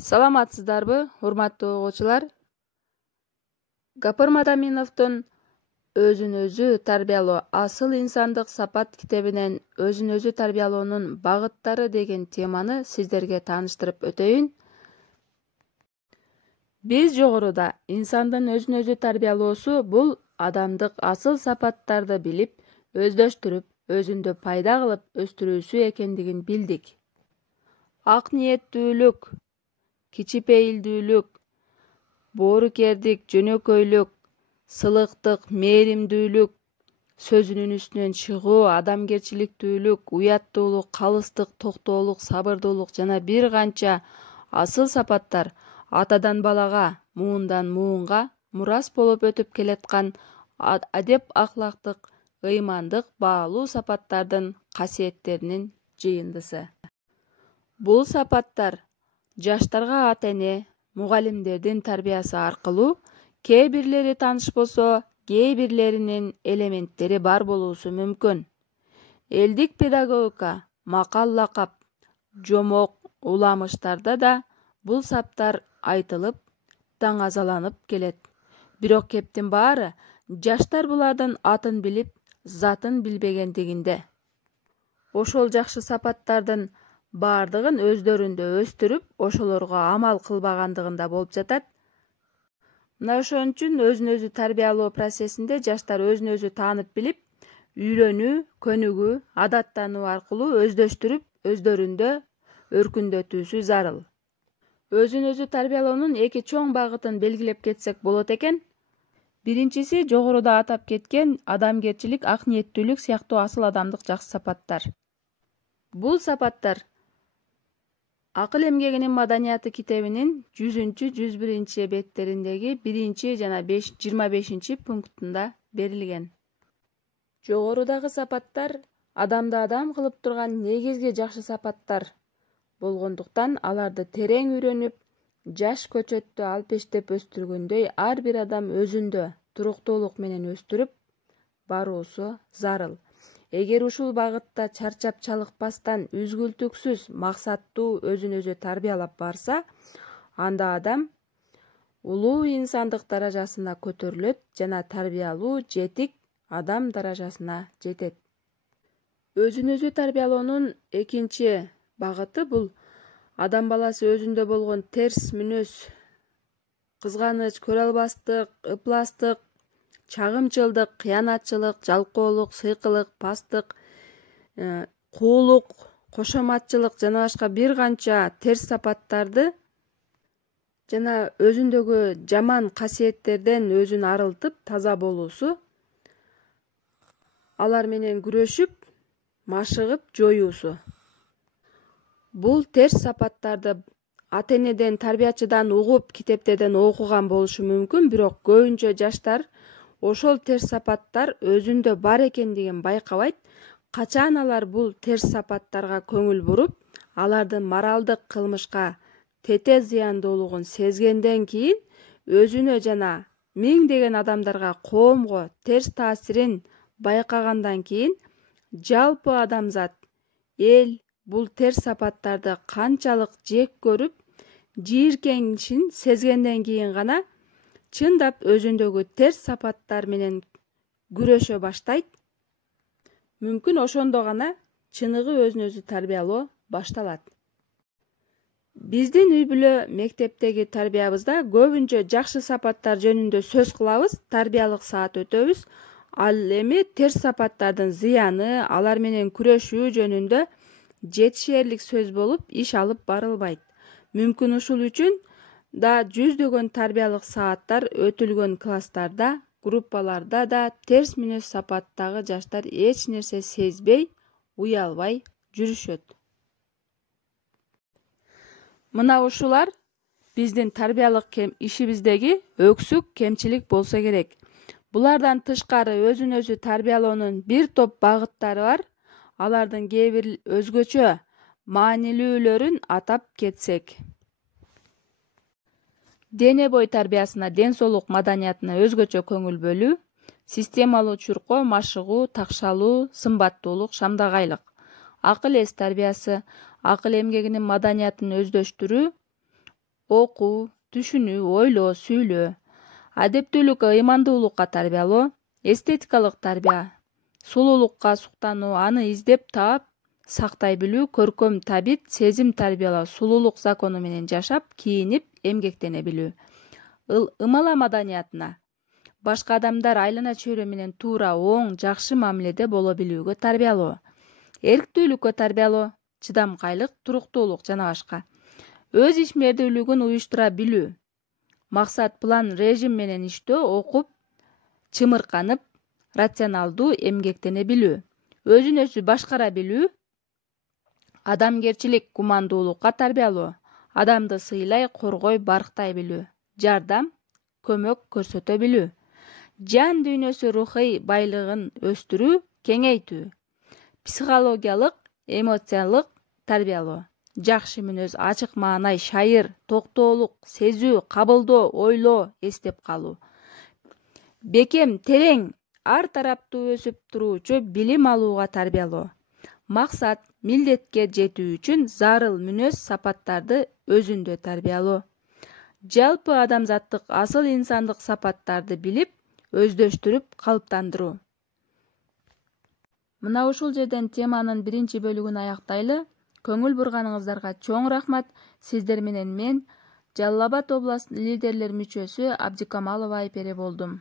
Саламатсыздарбы, урматтуу окуучулар? Гапар Мадаминовдун өзүн өзү тарбиялоо асыл инсандык сапат китебинен өзүн өзү тарбиялоонун багыттары деген теманы сиздерге тааныштырып өтөйүн. Биз жогоруда инсандын өзүн өзү тарбиялоосу бул адамдык асыл сапаттарды билип, өздөштүрүп, өзүндө пайда кылып өстүрүүсү экендигин билдик. Ак ниеттүүлүк, кичипейилдүүлүк, боорукердик, жөнөкөйлүк, сылыктык, мээримдүүлүк, сөзүнүн үстүнөн чыгуу, адамгерчиликтүүлүк, уяттуулук, калыстык, токтоолук, сабырдуулук жана бир канча асыл сапаттар атадан балага, муундан муунга мурас болуп өтүп келаткан адеп ахлактык, ыймандык, баалуу сапаттардын касиеттеринин жыйындысы. Бул сапаттар жаштарга ата-эне, мугалимдердин тарбиясы аркылуу кээ бирлери тааныш болсо, кээ бирлеринин элементтери бар болуусу мүмкүн. Элдик педагогика, макал-лакап, жомок, уламыштарда да бул саптар айтылып, таңазаланып келет. Бирок кептин баары жаштар булардын атын билип, затын билбегендигинде. Ошол жакшы сапаттардын баардыгын өздөрүндө өстүрүп, ошолорго амал кылбагандыгында болуп жатат. Мына ошон үчүн өзүн өзү тарбиялоо процессинде жаштар өзүн өзү таанып билип, үйрөнүү, көнүгүү, адаттануу аркылуу өздөштүрүп, өздөрүндө өркүндөтүүсү зарыл. Өзүн өзү тарбиялоонун эки чоң багытын белгилеп кетсек болот экен. Биринчиси жогоруда атап кеткен адамгерчилик, ак ниеттүүлүк сыяктуу асыл адамдык жакшы сапаттар. Бул сапаттар Акыл эмгегинин маданияты китебинин 100-101 беттериндеги 1 жана 25 пунктунда берилген. Жогорудагы сапаттар адамды адам кылып турган негизги жакшы сапаттар болгондуктан аларды терең үйрөнүп, жаш көчөттү алпештеп өстүргөндөй ар бир адам өзүндө туруктуулук менен өстүрүп баруусу зарыл. Эгер ушул багытта чарчап чалыкпастан үзгүлтүксүз, максаттуу өзүн өзү тарбиялап барса, анда адам улуу инсандык даражасына көтөрүлөт жана тарбиялуу, жетик адам даражасына жетет. Өзүн өзү тарбиялоонун экинчи багыты бул адам баласы өзүндө болгон терс мүнөз, кызганыч, көрө албастык, ыпластык, чагымчылдык, кыянатчылык, жалкоолук, сыйкылык, пасттык, куулук, кошоматчылык жана башка бир канча терс сапаттарды жана өзүндөгү жаман касиеттерден өзүн арылтып, таза болуусу, алар менен күрөшүп, машыгып жоюусу. Бул терс сапаттарды ата-энеден, тарбиячыдан угуп, китептерден окуган болушу мүмкүн, бирок көбүнчө жаштар ошол терс сапаттар өзүндө бар экендигин байкабайт. Качан алар бул терс сапаттарга көңүл буруп, алардын моралдык кылмышка тете зыяндуулугун сезгенден кийин, өзүнө жана миңдеген адамдарга, коомго терс таасирин байкагандан кийин, жалпы адамзат, эл бул терс сапаттарды канчалык жек көрүп, жийиркенишин сезгенден кийин гана чындап өзүндөгү терс сапаттар менен күрөшө баштайт. Мүмкүн ошондо гана чыныгы өзүн өзү тарбиялоо башталат. Биздин үй бүлө мектептеги тарбиябызда көбүнчө жакшы сапаттар жөнүндө сөз кылабыз, тарбиялык саат өтөбүз. Ал эми терс сапаттардын зыяны, алар менен күрөшүү жөнүндө жетишээрлик сөз болуп, иш алып барылбайт. Мүмкүн ушул үчүн да жүздөгөн тарбиялык сааттар өтүлгөн класстарда, группаларда да терс мүнөз сапаттагы жаштар эч нерсе сезбей, уялбай жүрүшөт. Мына ушулар биздин тарбиялык ишибиздеги өксүк, кемчилик болсо керек. Булардан тышкары өзүн өзү тарбиялоонун бир топ багыттары бар. Алардын кээ бир өзгөчө маанилүүлөрүн атап кетсек. Дене бой тарбиясына, ден соолук маданиятына өзгөчө көңүл бөлүү, системалуу чуркоо, машыгуу, такшалуу, сымбаттуулук, шамдагайлык. Акыл эс тарбиясы, акыл эмгегинин маданиятын өздөштүрүү, окуу, түшүнүү, ойлоо, сүйлөө. Адептүүлүккө, ыймандуулукка тарбиялоо, эстетикалык тарбия, сулуулукка суктануу, аны издеп таап, сактай билүү, көркөм табит, сезим тарбиялоо, сулуулук закону менен жашап, кийинип, эмгектене билүү. Ымала маданиятына башка адамдар, айлана чөйрө менен туура, оң, жакшы мамиледе боло билүүгө тарбиялоо. Эрктүүлүккө тарбиялоо, чыдамкайлык, туруктуулук жана башка. Өз ишмердүүлүгүн уюштура билүү, максат, план, режим менен иштөө, окуп, чымырканып, рационалдуу эмгектене билүү. Өзүн өзү башкара билүү, адамгерчилик, гумандуулукка тарбиялоо, адамды сыйлай, коргой, барктай билүү, жардам, көмөк көрсөтө билүү. Жан дүйнөсү рухий байлыгын өстүрүү, кеңейтүү. Психологиялык, эмоциялык тарбиялоо, жакшы мүнөз, ачык маанай, шайыр, токтоолук, сезүү, кабылдоо, ойлоо, эстеп калуу. Бекем, терең, ар тараптуу өсүп туруучу билим алууга тарбиялоо. Максат, милдетке жетүү үчүн зарыл мүнөз сапаттарды өзүндө тарбиялоо. Жалпы адамзаттык асыл инсандык сапаттарды билип, өздөштүрүп калыптандыруу. Мына ушул жерден теманын биринчи бөлүгүн аяктайлы. Көңүл бурганыңыздарга чоң рахмат. Сиздер менен мен Жалал Абад область лидерлер мүчөсү Абдикамалова Айпере болдум.